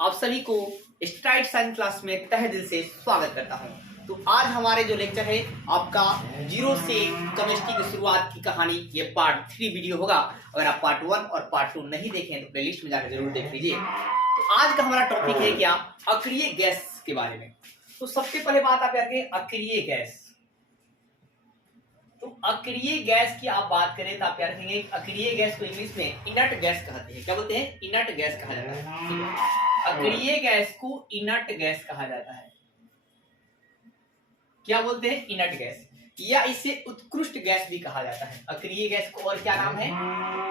आप सभी को स्ट्राइट साइंस क्लास में तहे दिल से स्वागत करता हूं। तो आज हमारे जो लेक्चर है आपका जीरो से केमिस्ट्री की शुरुआत की कहानी, ये पार्ट 3 वीडियो होगा। अगर आप पार्ट 1 और पार्ट 2 नहीं देखें तो प्लेलिस्ट में जाकर जरूर देख लीजिए। तो आज का हमारा टॉपिक है क्या, अक्रिय गैस के बारे में। तो सबसे पहले बात आप करके अक्रिय गैस। तो अक्रिय गैस की आप बात करें तो आप क्या रखेंगे, अक्रिय गैस को इंग्लिश में इनर्ट गैस कहते हैं। क्या बोलते हैं? इनर्ट गैस कहा जाता है। अक्रिय गैस को इनर्ट गैस कहा जाता है। क्या बोलते हैं? इनर्ट गैस, या इसे उत्कृष्ट गैस भी कहा जाता है। अक्रिय गैस को और क्या नाम है?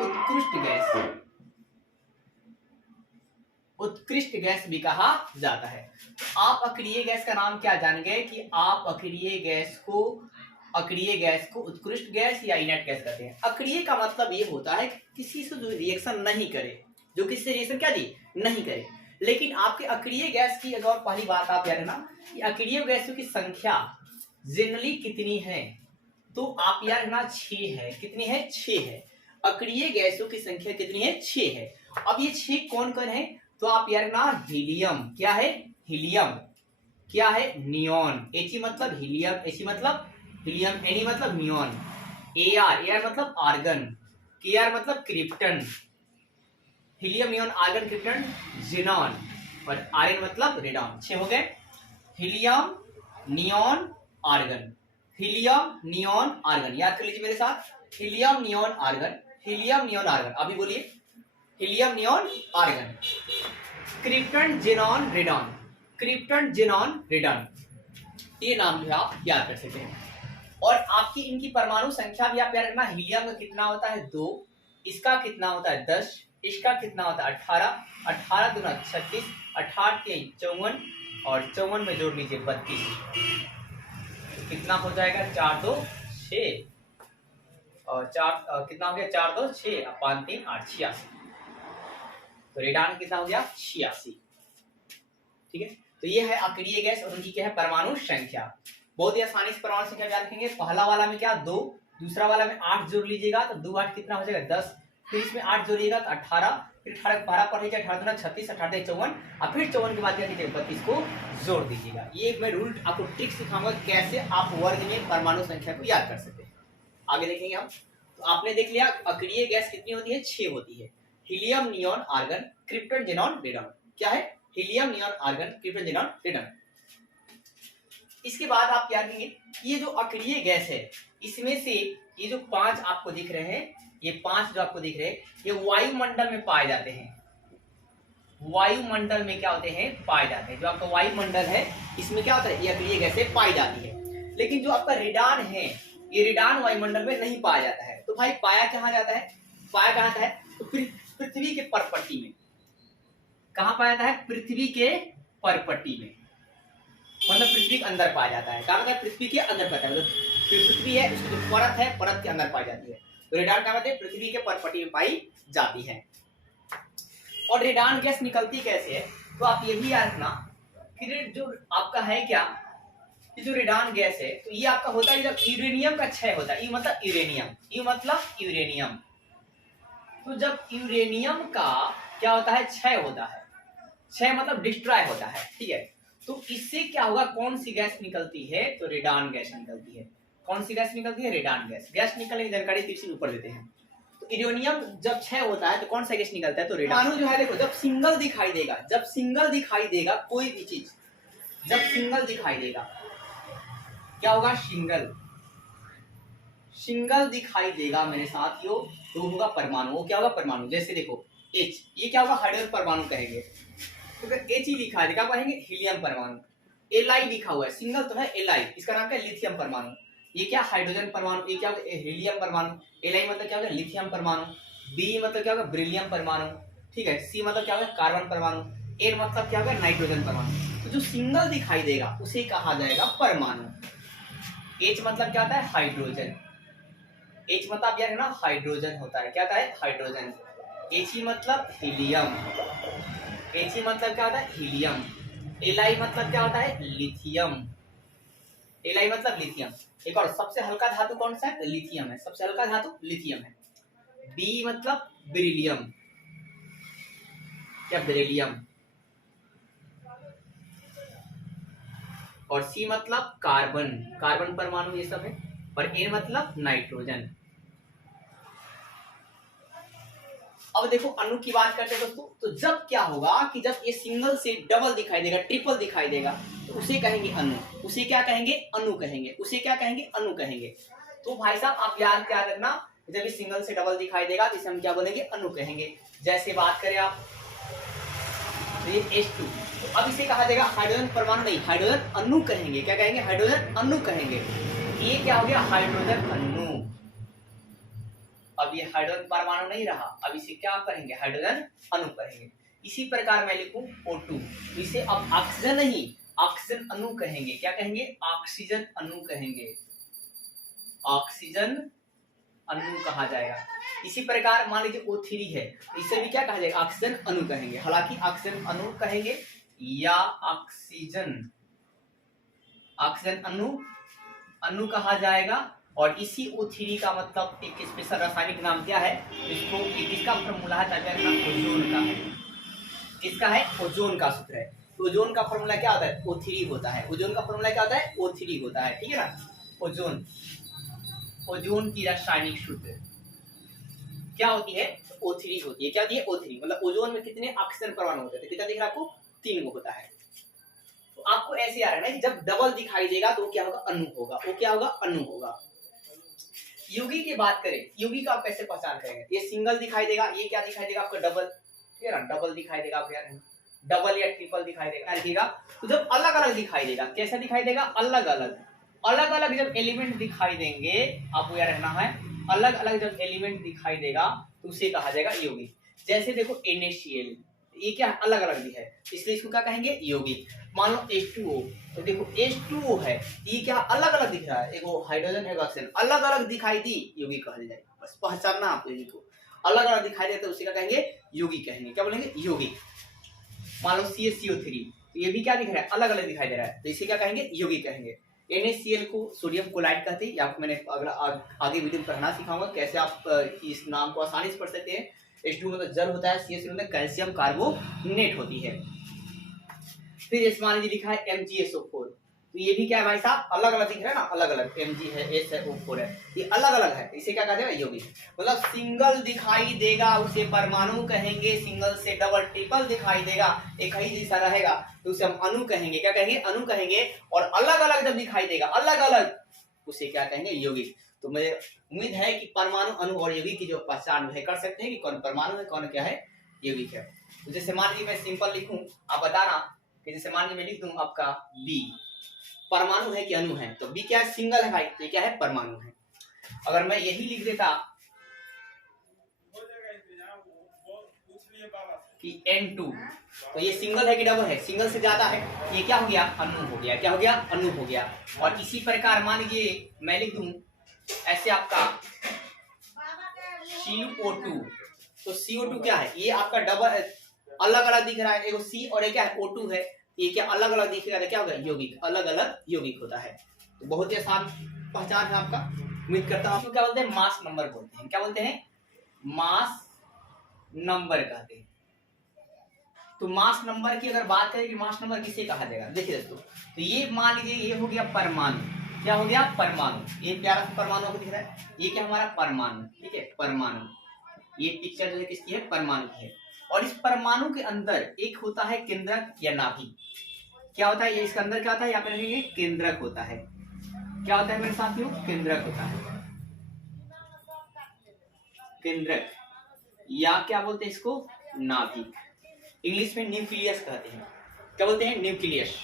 उत्कृष्ट गैस। उत्कृष्ट गैस भी कहा जाता है। आप अक्रिय गैस का नाम क्या जान गए कि आप अक्रिय गैस को उत्कृष्ट गैस या इनर्ट गैस कहते हैं। अक्रिय का मतलब ये होता है किसी से जो रिएक्शन नहीं करे, जो किसी से रिएक्शन क्या दी नहीं करे। लेकिन आपके अक्रिय गैस की अगर पहली बात आप याद रखना कि अक्रिय गैसों की संख्या जनरली कितनी है, तो आप याद रखना 6 है। कितनी है? 6 है। अक्रिय गैसों की संख्या कितनी है? 6 है। अब ये 6 कौन कौन है? तो आप याद रखना हीलियम। क्या है? हीलियम। क्या है? नियॉन। He मतलब हीलियम, He मतलब हीलियम, Ne मतलब नियॉन, Ar मतलब आर्गन, Kr मतलब krypton. Helium, neon, argon, krypton, xenon और Rn मतलब रेडॉन। 6 हो गए। Helium, neon, argon. Helium, neon, argon. याद कर लीजिए मेरे साथ, helium, neon, argon. Helium, neon, argon. अभी बोलिए, helium, neon, argon. Krypton, xenon, radon. Krypton, xenon, radon. ये नाम जो है आप याद कर सकते हैं। और आपकी इनकी परमाणु संख्या भी आप याद रखना। हीलियम का कितना होता है? 2। इसका कितना होता है? 10। इसका कितना होता है? 18। 18 दूना 36, 18 3 54 और 54 में जोड़ लीजिए 32। कितना हो जाएगा? 4 2 6 और 4 कितना हो गया? 4 2 6 और 5 3 8 86। तो रेडॉन कितना हो गया? 86। ठीक है। तो ये है अक्रिय गैस और उनकी क्या है? परमाणु संख्या। बहुत ही आसानी से परमाणु संख्या याद रखेंगे। पहला वाला में क्या? 2, दूसरा वाला में 8 जोड़ लीजिएगा तो 2 8 कितना हो जाएगा? 10। फिर इसमें 8 जोड़िएगा तो 18, फिर 18 12 पर लीजिए, 18 दूना 36, 18 54 और फिर 54 के बाद क्या कीजिएगा? 32 को जोड़ दीजिएगा। ये मैं रूल आपको ट्रिक सिखाऊंगा कैसे आप वर्ग में परमाणु संख्या को याद कर सकते हैं। आगे देखेंगे हम। तो आपने देख लिया अक्रिय गैस कितनी होती है? 6 होती है। Helium, neon, argon, krypton, xenon, radon. क्या है? Helium, neon, argon, krypton, xenon, radon. इसके बाद आप क्या करेंगे, ये जो अक्रिय गैस है इसमें से ये जो 5 आपको दिख रहे हैं, ये 5 जो आपको दिख रहे हैं, ये वायुमंडल में पाए जाते हैं। वायुमंडल में क्या होते हैं? पाए जाते हैं। जो आपका वायुमंडल है इसमें क्या होता है? ये अक्रिय गैसें पाई जाती है। लेकिन जो आपका रेडॉन है, ये रेडॉन वायुमंडल में नहीं पाया जाता है। तो भाई पाया कहाँ जाता है? पाया कहाँ जाता है? तो पृथ्वी के परपट्टी में। कहाँ पाया जाता है? पृथ्वी के परपट्टी में, मतलब पृथ्वी के अंदर पाया जाता है। क्या मतलब? पृथ्वी के अंदर पाया जाता है। पृथ्वी है उसकी जो परत है, परत के अंदर पाई जाती है। तो रेडॉन क्या मतलब? पृथ्वी के परपट्टी में पाई जाती है। और रेडॉन गैस निकलती कैसे है? तो आप ये भी याद रखना कि जो आपका है क्या, ये जो रेडॉन गैस है तो ये आपका होता है जब यूरेनियम का क्षय होता है। ये मतलब यूरेनियम, ये मतलब यूरेनियम। तो जब यूरेनियम का क्या होता है? क्षय होता है। क्षय मतलब डिस्ट्रॉय होता है। ठीक है। तो इससे क्या होगा? कौन सी गैस निकलती है? तो रेडॉन गैस निकलती है। कौन सी गैस निकलती है? Radon gas. गैस निकलने की जानकारी तीसरी ऊपर देते हैं। तो यूरेनियम जब क्षय होता है तो कौन सा गैस निकलता है? तो रेडॉन जो है, देखो जब सिंगल दिखाई देगा, जब सिंगल दिखाई देगा कोई भी चीज, जब सिंगल दिखाई देगा क्या होगा? सिंगल दिखाई देगा मेरे साथियों, तो होगा परमाणु। वो क्या होगा? परमाणु। जैसे देखो H, ये क्या होगा? हाइड्रोजन परमाणु कहेंगे। तो अगर H ही लिखा है क्या कहेंगे? हीलियम परमाणु। Li लिखा हुआ है, सिंगल तो है Li, इसका नाम क्या है? लिथियम परमाणु। ये क्या? हाइड्रोजन परमाणु। ये क्या होगा? हीलियम परमाणु। Li मतलब क्या होगा? लिथियम परमाणु। B मतलब क्या होगा? बेरिलियम परमाणु। ठीक है। C मतलब क्या होगा? कार्बन परमाणु। N मतलब क्या होगा? नाइट्रोजन परमाणु। तो जो सिंगल दिखाई देगा उसे कहा जाएगा परमाणु। H मतलब क्या होता है? हाइड्रोजन। H मतलब यार है ना हाइड्रोजन होता है। क्या होता है? हाइड्रोजन। He मतलब हीलियम। He मतलब क्या होता है? हीलियम। Li मतलब क्या होता है? लिथियम। Li मतलब लिथियम। एक और सबसे हल्का धातु कौन सा है? लिथियम है। सबसे हल्का धातु लिथियम है। B मतलब बेरिलियम। क्या? बेरिलियम। और C मतलब कार्बन, कार्बन परमाणु ये सब है, और N मतलब नाइट्रोजन। अब देखो अणु की बात करते हैं दोस्तों, तो जब क्या होगा कि जब ये सिंगल से डबल दिखाई देगा, ट्रिपल दिखाई देगा, तो उसे कहेंगे अणु। उसे क्या कहेंगे? अणु कहेंगे। उसे क्या कहेंगे? अणु कहेंगे। तो भाई साहब आप याद क्या रखना, जब ये सिंगल से डबल दिखाई देगा तो इसे हम क्या बोलेंगे? अणु कहेंगे। जैसे बात करें आप तो ये H2, तो अब इसे कहा जाएगा हाइड्रोजन परमाणु नहीं, हाइड्रोजन अणु कहेंगे। क्या कहेंगे? हाइड्रोजन अणु कहेंगे। ये क्या हो गया? हाइड्रोजन अणु। अब ये हाइड्रोजन परमाणु नहीं रहा, अब इसे क्या करेंगे? हाइड्रोजन अणु कहेंगे। इसी प्रकार मैं लिखूं O2, इसे अब ऑक्सीजन नहीं, ऑक्सीजन अणु कहेंगे। क्या कहेंगे? ऑक्सीजन अणु कहेंगे। ऑक्सीजन अणु कहा जाएगा। इसी प्रकार मान लीजिए O3 है, इसे भी क्या कहा जाएगा? ऑक्सीजन अणु कहेंगे। हालांकि ऑक्सीजन अणु कहेंगे या ऑक्सीजन अणु कहा जाएगा। और इसी O3 का मतलब एक स्पेशल रासायनिक नाम क्या है? इसको किसका फॉर्मूला है? ओजोन का है। किसका है? ओजोन का सूत्र है। ओजोन का फॉर्मूला क्या होता है? O3 होता है। ओजोन का फॉर्मूला क्या होता है? O3 होता है। ठीक है ना? ओजोन की रासायनिक सूत्र क्या होती है? O3 होती है। क्या होती है? O3। मतलब ओजोन में कितने ऑक्सीजन परमाणु होते हैं? कितना दिख रहा है आपको? 3 होता है। तो आपको ऐसे आ रहा है ना, जब डबल दिखाई देगा तो क्या होगा? अणु होगा। वो क्या होगा? अणु होगा। यौगिक की बात करें, यौगिक आप कैसे पहचान करेंगे? ये सिंगल दिखाई देगा, ये क्या दिखाई देगा आपको? डबल। ठीक है ना? डबल दिखाई देगा आपको, यार डबल या ट्रिपल दिखाई देगा, रखिएगा। तो जब अलग अलग दिखाई देगा, कैसा दिखाई देगा? अलग अलग जब एलिमेंट दिखाई देंगे, आपको याद रखना है, अलग अलग जब एलिमेंट दिखाई देगा तो उसे कहा जाएगा यौगिक। जैसे देखो NaCl, ये क्या है? अलग अलग भी है, इसलिए इसको क्या कहेंगे? यौगिक। मान लो H2O, तो देखो H2O है, ये क्या अलग अलग दिख रहा है? एक वो हाइड्रोजन है, ऑक्सीजन अलग अलग दिखाई दी, यौगिक कहा जाएगा। बस पहचानना आपको, यौगिक को अलग अलग दिखाई देता है उसे क्या कहेंगे? यौगिक कहेंगे। क्या बोलेंगे? यौगिक। मान लो CaCO3, तो ये भी क्या दिख रहा है? अलग अलग दिखाई दे रहा है, तो इसे क्या कहेंगे? यौगिक कहेंगे। NaCl को सोडियम क्लोराइड कहते हैं, आपको मैंने अगला आगे वीडियो में पढ़ना सिखाऊंगा कैसे आप इस नाम को आसानी से पढ़ सकते हैं। H2 मतलब जल होता है, CaCl मतलब कैल्शियम कार्बोनेट होती है। फिर इस मान लीजिए लिखा है MgSO4, तो ये भी क्या है भाई साहब? अलग अलग दिख रहा है ना, अलग अलग। Mg है, S है, O4 है, ये अलग अलग है, इसे क्या कहते हैं? यौगिक। मतलब सिंगल दिखाई देगा उसे परमाणु कहेंगे, सिंगल से डबल ट्रिपल दिखाई देगा, एक ही जैसा रहेगा तो उसे हम अणु कहेंगे। क्या कहेंगे? अणु कहेंगे। और अलग अलग जब दिखाई देगा, अलग अलग, उसे क्या कहेंगे? यौगिक। तो मुझे उम्मीद है कि परमाणु, अणु और यौगिक की जो पहचान है कर सकते हैं कि कौन परमाणु है, कौन क्या है यौगिक है। तो जैसे मान लीजिए मैं सिंपल लिखूं, आप बताना कि जैसे मान लीजिए मैं लिख दूं आपका B, परमाणु है कि अणु है? तो B क्या है? सिंगल है भाई, तो ये क्या है? परमाणु है। अगर मैं यही लिख देता कि N2, तो ये सिंगल है कि डबल है? सिंगल से ज्यादा है, ये क्या हो गया? अणु हो गया। क्या हो गया? अणु हो गया। और इसी प्रकार मान लीजिए मैं लिख दूं ऐसे आपका CO2, तो CO2 क्या है? ये आपका डबल अलग अलग दिख रहा है, एक C और एक क्या है? O2 है, ये क्या अलग अलग दिखेगा? तो क्या होगा? यौगिक। अलग अलग यौगिक होता है। तो बहुत ही आसान पहचान है आपका, उम्मीद करता हूं। क्या बोलते हैं? मास नंबर बोलते हैं। क्या बोलते हैं? मास नंबर कहते हैं। तो मास नंबर की अगर बात करें कि मास नंबर किसे कहा जाएगा, देखिए दोस्तों, तो ये मान लीजिए ये हो गया परमाणु। क्या हो गया? परमाणु। ये प्यारा सा परमाणु को दिख रहा है, ये क्या हमारा परमाणु। ठीक है, परमाणु। ये पिक्चर जो है किसकी है? परमाणु की है। और इस परमाणु के अंदर एक होता है केंद्रक या नाभिक। क्या होता है ये? इसके अंदर क्या होता है? यहाँ पे लिखेंगे केंद्रक होता है। क्या होता है मेरे साथियों? केंद्रक होता है। केंद्रक या क्या बोलते हैं इसको? नाभिक। इंग्लिश में न्यूक्लियस कहते हैं। क्या बोलते हैं? न्यूक्लियस।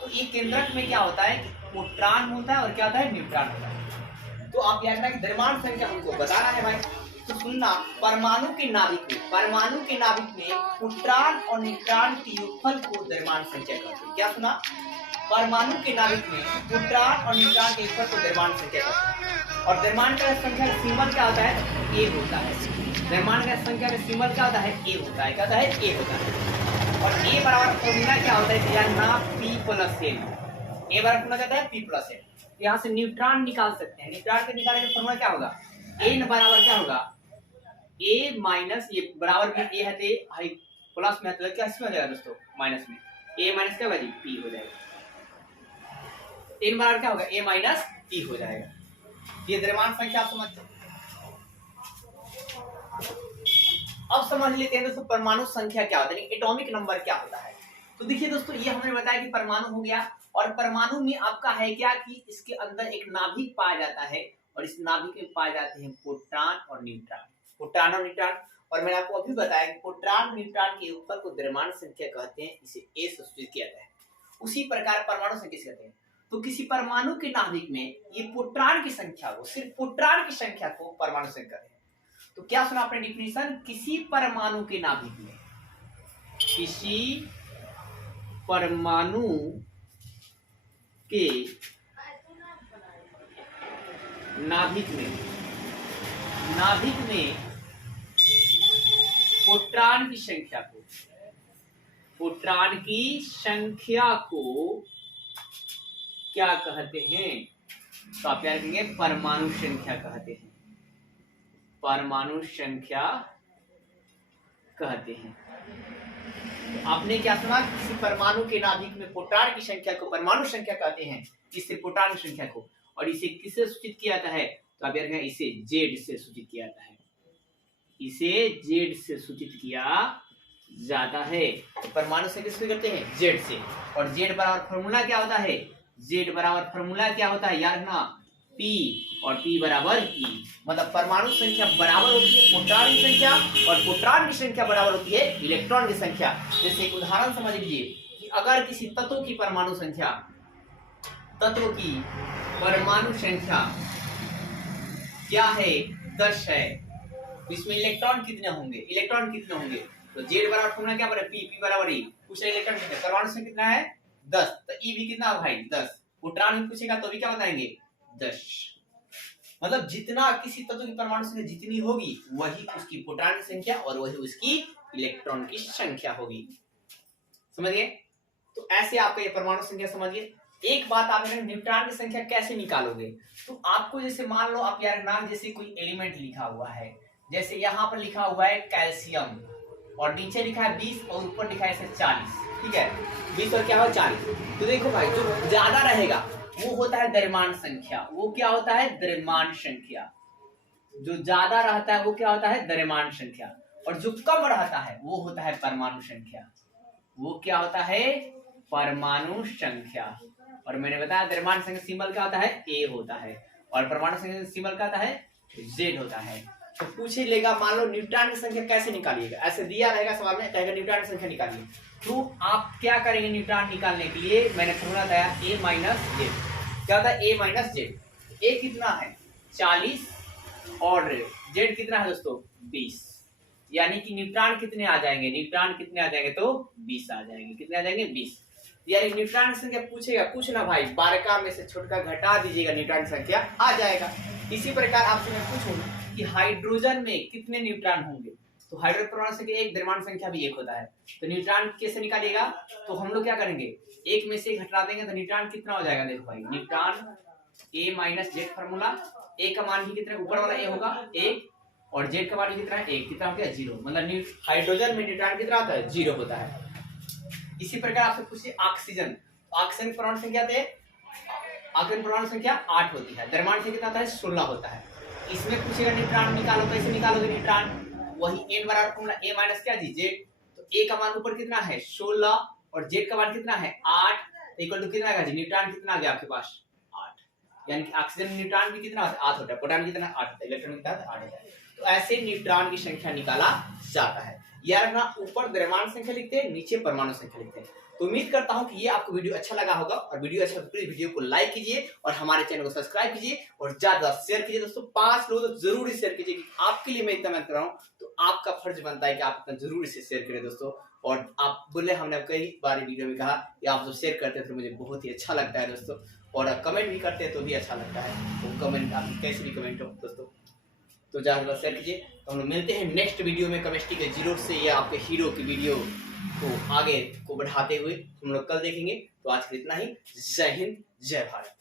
तो ये केंद्रक में क्या होता है? प्रोटॉन होता है और क्या होता है? न्यूट्रॉन होता है। तो आप याद रखना कि द्रव्यमान संख्या हमको बताना है भाई। तो सुनना, परमाणु के नाभिक में प्रोटॉन और न्यूट्रॉन के योगफल को द्रव्यमान संख्या कहते हैं। क्या सुना? परमाणु के नाभिक में प्रोटॉन और न्यूट्रॉन के योगफल को द्रव्यमान संख्या कहते हैं। और द्रव्यमान का संख्या का सिंबल क्या होता है? ए होता है। द्रव्यमान का संख्या का सिंबल क्या होता है? ए होता है। क्या होता है? ए होता है। और ए बराबर फॉर्मूला क्या होता है? जानना P प्लस N। ए बराबर फॉर्मूला क्या होता है? P plus N। यहाँ से न्यूट्रॉन निकाल सकते हैं। न्यूट्रॉन के निकालने का फॉर्मूला क्या होगा? N बराबर क्या होगा? A माइनस, ये बराबर में A है तो प्लस में है तो क्या इसमें हो जाएगा दोस्तों? माइनस में। A माइनस क्या होगा जी? P हो जाएगा। n बराबर क्या होगा, a माइनस t हो जाएगा। ये द्रव्यमान संख्या आप समझते हैं। अब समझ लेते हैं दोस्तों परमाणु संख्या क्या होता है, एटॉमिक नंबर क्या होता है। तो देखिए दोस्तों, ये हमने बताया कि परमाणु हो गया, और परमाणु में आपका है क्या कि इसके अंदर एक नाभिक पाया जाता है, और इस नाभिक में पाए जाते हैं प्रोटॉन और न्यूट्रॉन। प्रोटॉन और न्यूट्रॉन, और मैंने आपको अभी बताया कि प्रोटॉन न्यूट्रॉन के ऊपर को द्रव्यमान संख्या कहते हैं, इसे ए से सूचित किया जाता है। उसी प्रकार परमाणु संख्या किसे कहते हैं। तो किसी परमाणु के नाभिक में ये प्रोटॉन की संख्या को, सिर्फ प्रोटॉन की संख्या को परमाणु संख्या कहते हैं। तो क्या सुना आपने डिफिनीशन, किसी परमाणु के नाभिक में, किसी परमाणु के नाभिक में प्रोटॉन की संख्या को, प्रोटॉन की संख्या को क्या कहते हैं, तो आप याद रखेंगे परमाणु संख्या कहते हैं, परमाणु संख्या कहते हैं। तो आपने क्या सुना, किसी परमाणु के नाभिक में प्रोटॉन की संख्या को परमाणु संख्या कहते हैं, इससे प्रोटॉन की संख्या को, और इसे किससे सूचित किया जाता है, तो आप याद रखेंगे इसे जेड से सूचित किया जाता है, इसे जेड से सूचित किया जाता है। तो परमाणु संख्या किससे करते हैं, जेड से। और जेड बराबर फॉर्मूला क्या होता है, जेड बराबर फॉर्मूला क्या होता है, याद रखना P और P बराबर E, मतलब परमाणु संख्या बराबर होती है प्रोटॉन की संख्या, और प्रोटॉन की संख्या बराबर होती है इलेक्ट्रॉन की संख्या। जैसे एक उदाहरण समझ लीजिए कि अगर किसी तत्व की परमाणु संख्या, तत्व की परमाणु संख्या क्या है, 10 है, तो इसमें इलेक्ट्रॉन कितने होंगे, तो जेड बराबर फॉर्मूला क्या बराबर P बराबर E, पूछा इलेक्ट्रॉन कितने, परमाणु संख्या कितना है 10, तो E भी कितना भाई 10, प्रोटॉन भी पूछेगा तो भी क्या बताएंगे 10। मतलब जितना किसी तत्व की परमाणु संख्या जितनी होगी वही उसकी प्रोटॉन की संख्या और वही उसकी इलेक्ट्रॉन की संख्या होगी। समझिए, तो ऐसे आपका ये परमाणु संख्या समझिए। एक बात आप न्यूट्रॉन की संख्या कैसे निकालोगे, तो आपको जैसे मान लो आप यार नाम जैसे कोई एलिमेंट लिखा हुआ है, जैसे यहाँ पर लिखा हुआ है कैल्शियम, और नीचे लिखा है 20 और ऊपर लिखा है 40, ठीक है, 20 और क्या हो 40। तो देखो भाई जो ज्यादा रहेगा वो होता है द्रव्यमान संख्या, वो क्या होता है द्रव्यमान संख्या, जो ज्यादा रहता है वो क्या होता है द्रव्यमान संख्या, और जो कम रहता है वो होता है परमाणु संख्या, वो क्या होता है परमाणु संख्या। और मैंने बताया द्रव्यमान संख्या सिंबल क्या होता है A होता है, और परमाणु संख्या सिंबल क्या होता है Z होता है। तो पूछ ही लेगा मान लो न्यूट्रॉन की संख्या कैसे निकालिएगा, ऐसे दिया रहेगा सवाल में, कहेगा न्यूट्रॉन की संख्या निकालिए। तो आप क्या करेंगे न्यूट्रॉन निकालने के लिए, मैंने फॉर्मूला बताया A माइनस जेड, क्या होता है A माइनस जेड। A कितना है 40 और Z कितना है दोस्तों 20, यानी कि न्यूट्रॉन कितने आ जाएंगे, न्यूट्रॉन कितने आ जाएंगे तो 20 आ जाएंगे, कितने आ जाएंगे 20। यानी न्यूट्रॉन की संख्या पूछेगा, कुछ ना भाई 12 का में से छोटा घटा दीजिएगा, न्यूट्रॉन की संख्या आ जाएगा। इसी प्रकार आपसे मैं पूछूं कि हाइड्रोजन में कितने न्यूट्रॉन होंगे, तो हाइड्रोजन परमाणु संख्या एक, द्रव्यमान संख्या भी एक होता है, तो न्यूट्रॉन कैसे निकालिएगा, तो हम लोग क्या करेंगे एक में से घटा देंगे तो न्यूट्रॉन कितना हो जाएगा, देखो भाई neutron A minus Z formula, A का मान भी कितना, ऊपर वाला A होगा 1 और Z का मान कितना है 1, कितना हो गया 0, मतलब हाइड्रोजन में न्यूट्रॉन कितना होता है 0 होता है। इसी प्रकार आपसे पूछिए ऑक्सीजन, ऑक्सीजन की परमाणु संख्या थे, ऑक्सीजन परमाणु संख्या 8 होती है, द्रव्यमान संख्या कितना होता है 16 होता है। इसमें पूछेगा न्यूट्रॉन निकालो, कैसे निकालोगे न्यूट्रॉन, वही n बराबर फॉर्मूला A माइनस क्या जी जेड, तो A का मान ऊपर कितना है 16 और Z का मान कितना है 8, इक्वल टू कितना आएगा जी, न्यूट्रॉन कितना आ गया आपके पास 8, यानी कि ऑक्सीजन न्यूट्रॉन भी कितना होता है 8 होता है, प्रोटॉन कितना 8 होता है, इलेक्ट्रॉन कितना 8 होता है। तो ऐसे न्यूट्रॉन की संख्या निकाला जाता है। यार ना ऊपर द्रव्यमान संख्या लिखते हैं, नीचे परमाणु संख्या लिखते हैं। तो उम्मीद करता हूं कि ये आपको वीडियो अच्छा लगा होगा, और वीडियो अच्छा तो वीडियो को लाइक कीजिए और हमारे चैनल को सब्सक्राइब कीजिए और ज्यादा शेयर कीजिए दोस्तों, 5 लोगों तो जरूर शेयर कीजिए, कि आपके लिए मैं इतना मेहनत कर रहा हूं, तो आपका फर्ज बनता है कि आप इतना जरूर इसे शेयर करें दोस्तों। और आप बोले, हमने कई बार वीडियो में कहा कि आप जो शेयर करते हैं तो मुझे बहुत ही अच्छा लगता है दोस्तों, और आप कमेंट भी करते हैं तो भी अच्छा लगता है, तो कमेंट आप कैसे भी कमेंट हो दोस्तों तो ज़्यादा शेयर कीजिए। तो हम लोग मिलते हैं नेक्स्ट वीडियो में, केमिस्ट्री के जीरो से या आपके हीरो की वीडियो को आगे को बढ़ाते हुए हम लोग कल देखेंगे। तो आज के इतना ही, जय हिंद जय भारत।